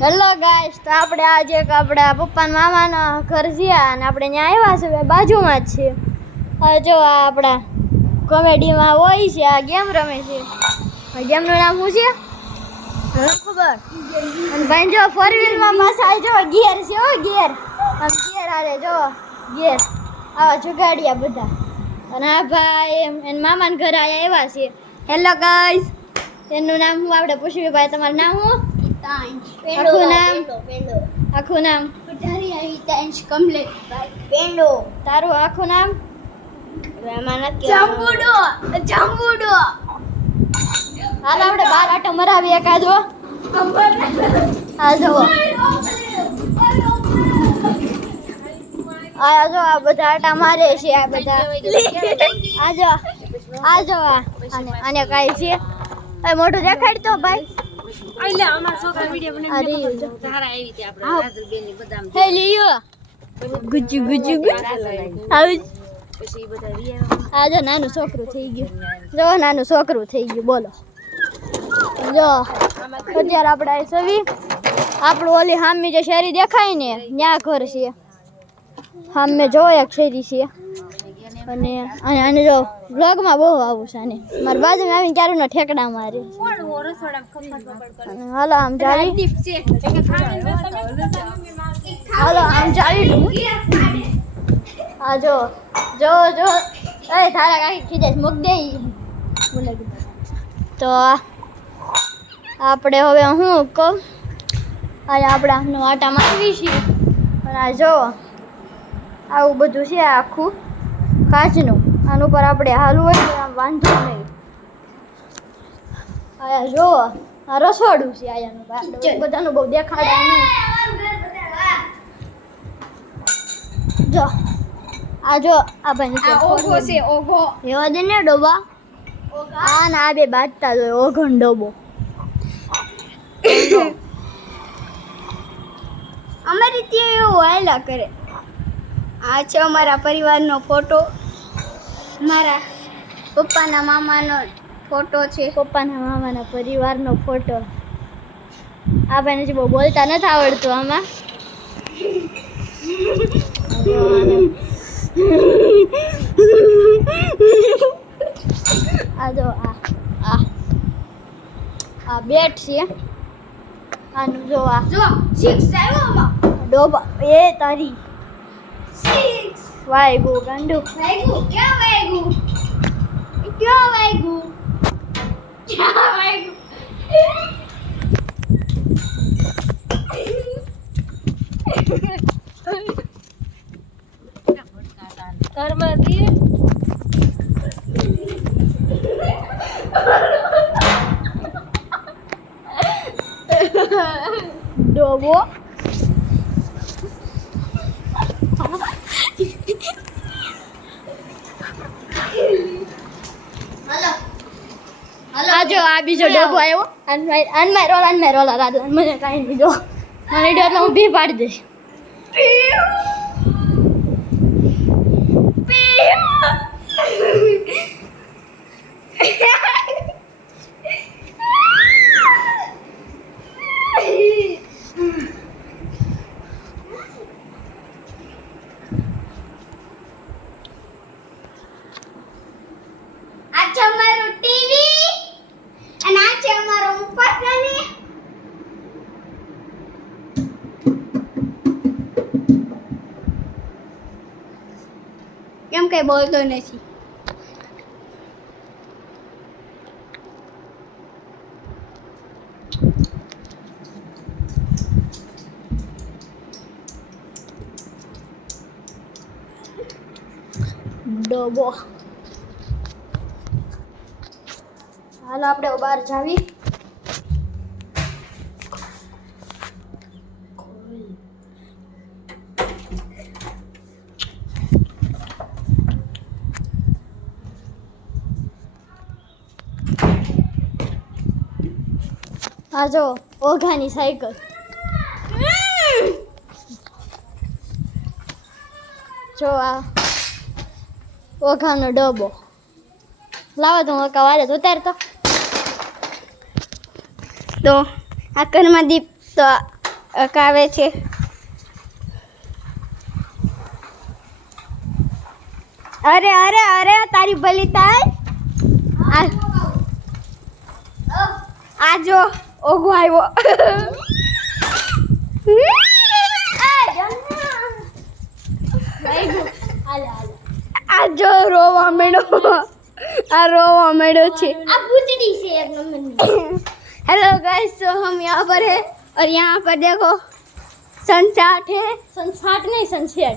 Hello guys, તો આપણે આજે એક આપણા પપ્પા મામાના ઘર જ્યાં અને આપણે ત્યાં આવ્યા છે, બાજુમાં જ છે. હવે જો આ આપણા કોમેડીમાં હોય છે, આ ગેમ રમે છે. આ ગેમનું નામ શું છે ખબર? અને ભાઈ જો ફોર વ્હીલમાં પાછા જો ગિયર છે, હો ગિયર. આમ ગિયર આલે જો ગિયર આવા જુગાડ્યા બધા. અને આ ભાઈ એના મામાના ઘરે આવ્યા છે. હેલો ગાઈસ, એનું નામ હું આપણે પૂછ્યું, ભાઈ તમારું નામ શું? આખું નામ પેંડો. તારું આખું નામ? જંબુડો. હાલ આપણે બાર આટો મરાવી એકાદો. હા જુઓ, આ જો આ બધા આટા મારે છે. આ બધા આ જો આને કાંઈ છે. મોટું દેખાડ તો ભાઈ. નાનું છોકરું થઈ ગયું. જો નાનું છોકરું થઈ ગયું. બોલો જો અત્યારે આપણે સવી આપણું ઓલી સામે જે શેરી દેખાય ને ત્યાં ઘર છે. સામે જો એક શેરી છે. અને આને જો બ્લોગમાં બહુ આવું છે. આને મારી બાજુમાં આવીને ક્યારેનો ઠેકડા મારે. હાલો આમ ચાલી, હાલો આમ ચાલી. હા જો જો જો એ થારા કાકી ખીજાય મૂક દે. તો આપણે હવે હું કહું, આજે આપણે આમનો આટા મારવી છીએ. પણ આ જો આવું બધું છે આખું કાચનું. આનું ઉપર આપણે હાલવું હોય તો આમ વાંધો નહીં. આયા જો આ રસોડું છે. આયાનું બધાનું બહુ દેખાડે નહીં. જો આ જો આ ભાઈ ઓઘો છે. ઓઘો એવા દે ને ડોબા. આ ના આ બે બાજતા જ હોય. ઓઘન ડોબો અમારી ત્યાં એવું હાયલા કરે. આ છે અમારા પરિવારનો ફોટો. મારા પપ્પાના મામાનો ફોટો છે. પપ્પાના મામાના પરિવારનો ફોટો. આ ભાઈને જે બહુ બોલતા નથી આવડતું આમાં. આ જો આ બેટ છે. આનું જો આ ડોબા એ તારી વાયગુ ગાંડુ ક્યાં વાયગુ ઘરમાં દીએ ડોબો. આ જો આ બીજો ડબ્બો આવ્યો. અનમાય રોલા રાધો મને કાંઈ નહીં. જો મને ડર એટલે હું ભી પાડી દઈશ. કેમ કઈ બોલતો નથી? ડોબો. હાલો આપણે બહાર જાવી. આ જો ઓઘાની સાયકલ. જો આ ઓઘાનો ડબ્બો. લાવો તો હું વારે ઉતારતો. તો આ કર્મદીપ તો અકાવે છે. અરે અરે અરે તારી ભલી થાય. આ જો ઓગો આવ્યો. આ જો રોવા મેળો. આ रोवा मेड़ो छे. अब पूछड़ी से एक नंबर. हेलो गाइस, तो हम यहाँ पर है और यहाँ पर देखो सनसेट है. सनसेट नहीं सनसेट.